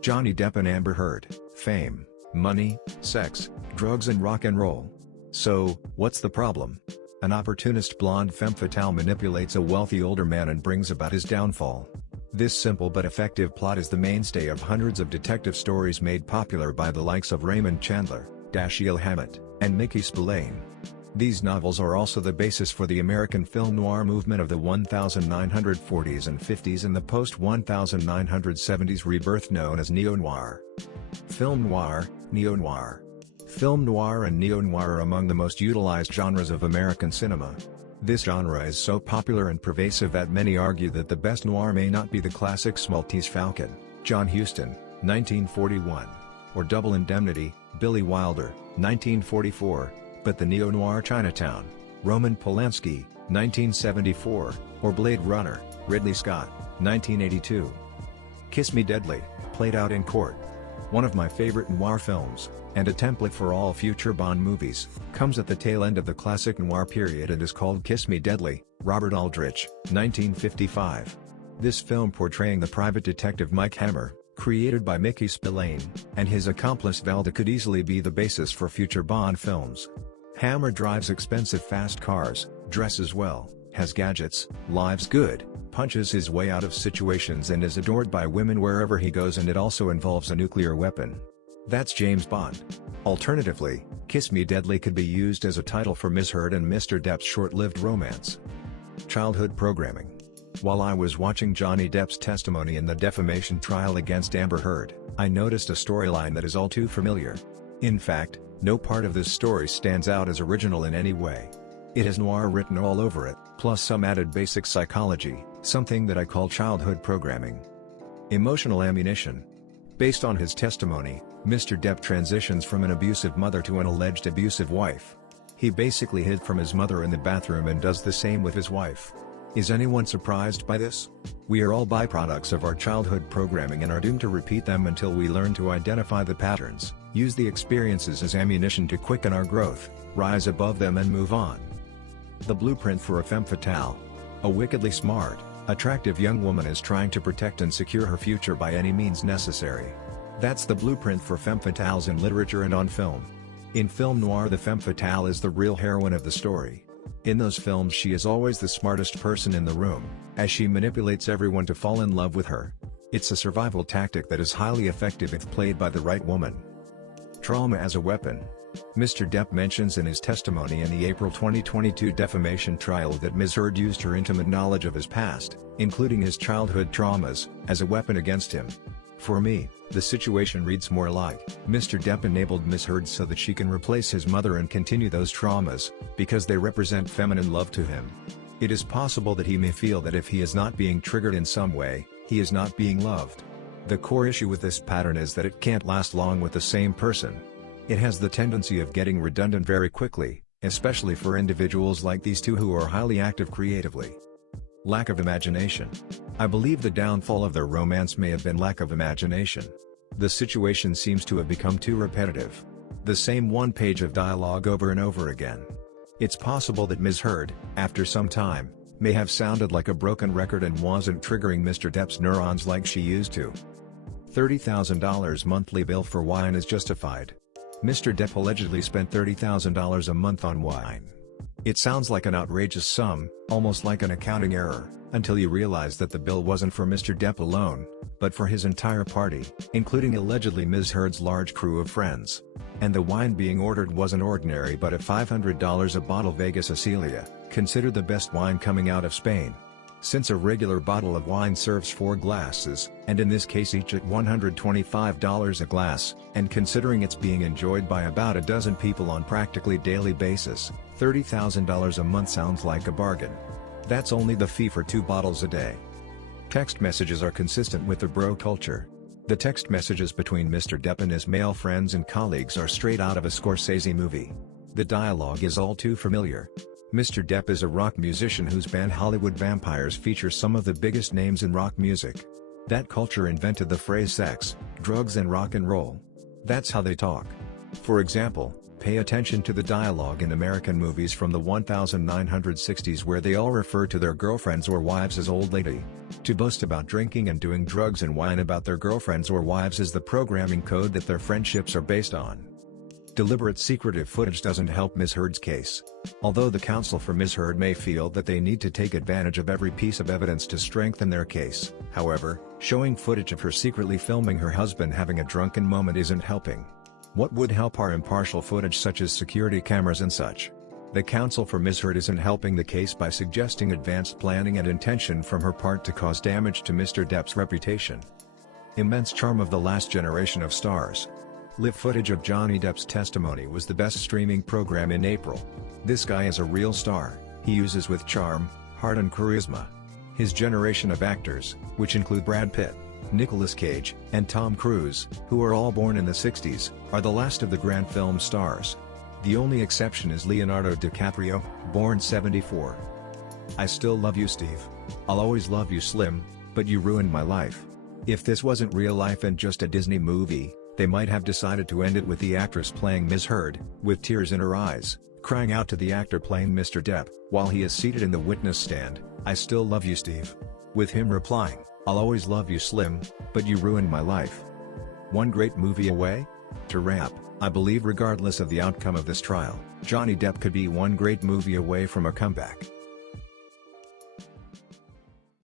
Johnny Depp and Amber Heard, fame, money, sex, drugs and rock and roll. So, what's the problem? An opportunist blonde femme fatale manipulates a wealthy older man and brings about his downfall. This simple but effective plot is the mainstay of hundreds of detective stories made popular by the likes of Raymond Chandler, Dashiell Hammett, and Mickey Spillane. These novels are also the basis for the American film noir movement of the 1940s and 50s and the post-1970s rebirth known as neo-noir. Film noir, neo-noir. Film noir and neo-noir are among the most utilized genres of American cinema. This genre is so popular and pervasive that many argue that the best noir may not be the classic Maltese Falcon, John Huston, 1941, or Double Indemnity, Billy Wilder, 1944, but the neo-noir Chinatown, Roman Polanski, 1974, or Blade Runner, Ridley Scott, 1982. Kiss Me Deadly, played out in court. One of my favorite noir films, and a template for all future Bond movies, comes at the tail end of the classic noir period and is called Kiss Me Deadly, Robert Aldrich, 1955. This film portraying the private detective Mike Hammer, created by Mickey Spillane, and his accomplice Valda could easily be the basis for future Bond films. Hammer drives expensive fast cars, dresses well, has gadgets, lives good, punches his way out of situations and is adored by women wherever he goes, and it also involves a nuclear weapon. That's James Bond. Alternatively, Kiss Me Deadly could be used as a title for Ms. Heard and Mr. Depp's short-lived romance. Childhood programming. While I was watching Johnny Depp's testimony in the defamation trial against Amber Heard, I noticed a storyline that is all too familiar. In fact, no part of this story stands out as original in any way. It has noir written all over it, plus some added basic psychology, something that I call childhood programming. Emotional ammunition. Based on his testimony, Mr. Depp transitions from an abusive mother to an alleged abusive wife. He basically hid from his mother in the bathroom and does the same with his wife. Is anyone surprised by this? We are all byproducts of our childhood programming and are doomed to repeat them until we learn to identify the patterns, use the experiences as ammunition to quicken our growth, rise above them and move on. The blueprint for a femme fatale. A wickedly smart, attractive young woman is trying to protect and secure her future by any means necessary. That's the blueprint for femme fatales in literature and on film. In film noir, the femme fatale is the real heroine of the story. In those films she is always the smartest person in the room, as she manipulates everyone to fall in love with her. It's a survival tactic that is highly effective if played by the right woman. Trauma as a weapon. Mr. Depp mentions in his testimony in the April 2022 defamation trial that Ms. Heard used her intimate knowledge of his past, including his childhood traumas, as a weapon against him. For me, the situation reads more like, Mr. Depp enabled Ms. Heard so that she can replace his mother and continue those traumas, because they represent feminine love to him. It is possible that he may feel that if he is not being triggered in some way, he is not being loved. The core issue with this pattern is that it can't last long with the same person. It has the tendency of getting redundant very quickly, especially for individuals like these two who are highly active creatively. Lack of imagination. I believe the downfall of their romance may have been lack of imagination. The situation seems to have become too repetitive. The same one page of dialogue over and over again. It's possible that Ms. Heard, after some time, may have sounded like a broken record and wasn't triggering Mr. Depp's neurons like she used to. $30,000 monthly bill for wine is justified. Mr. Depp allegedly spent $30,000 a month on wine. It sounds like an outrageous sum, almost like an accounting error, until you realize that the bill wasn't for Mr. Depp alone, but for his entire party, including allegedly Ms. Heard's large crew of friends. And the wine being ordered wasn't ordinary but at $500 a bottle Vegas Acelia, considered the best wine coming out of Spain. Since a regular bottle of wine serves 4 glasses, and in this case each at $125 a glass, and considering it's being enjoyed by about a dozen people on practically daily basis, $30,000 a month sounds like a bargain. That's only the fee for 2 bottles a day. Text messages are consistent with the bro culture. The text messages between Mr. Depp and his male friends and colleagues are straight out of a Scorsese movie. The dialogue is all too familiar. Mr. Depp is a rock musician whose band Hollywood Vampires features some of the biggest names in rock music. That culture invented the phrase sex, drugs and rock and roll. That's how they talk. For example, Pay attention to the dialogue in American movies from the 1960s where they all refer to their girlfriends or wives as old lady. To boast about drinking and doing drugs and whine about their girlfriends or wives is the programming code that their friendships are based on. Deliberate secretive footage doesn't help Ms. Heard's case. Although the counsel for Ms. Heard may feel that they need to take advantage of every piece of evidence to strengthen their case, however, showing footage of her secretly filming her husband having a drunken moment isn't helping. What would help are impartial footage such as security cameras and such. The counsel for Ms. Heard isn't helping the case by suggesting advanced planning and intention from her part to cause damage to Mr. Depp's reputation. Immense charm of the last generation of stars. Live footage of Johnny Depp's testimony was the best streaming program in April. This guy is a real star. He uses with charm, heart and charisma. His generation of actors, which include Brad Pitt, Nicolas Cage, and Tom Cruise, who are all born in the 60s, are the last of the grand film stars. The only exception is Leonardo DiCaprio, born 74. I still love you, Steve. I'll always love you, Slim, but you ruined my life. If this wasn't real life and just a Disney movie, they might have decided to end it with the actress playing Ms. Heard, with tears in her eyes, crying out to the actor playing Mr. Depp, while he is seated in the witness stand, "I still love you, Steve." With him replying, "I'll always love you, Slim, but you ruined my life." One great movie away? To wrap, I believe regardless of the outcome of this trial, Johnny Depp could be one great movie away from a comeback.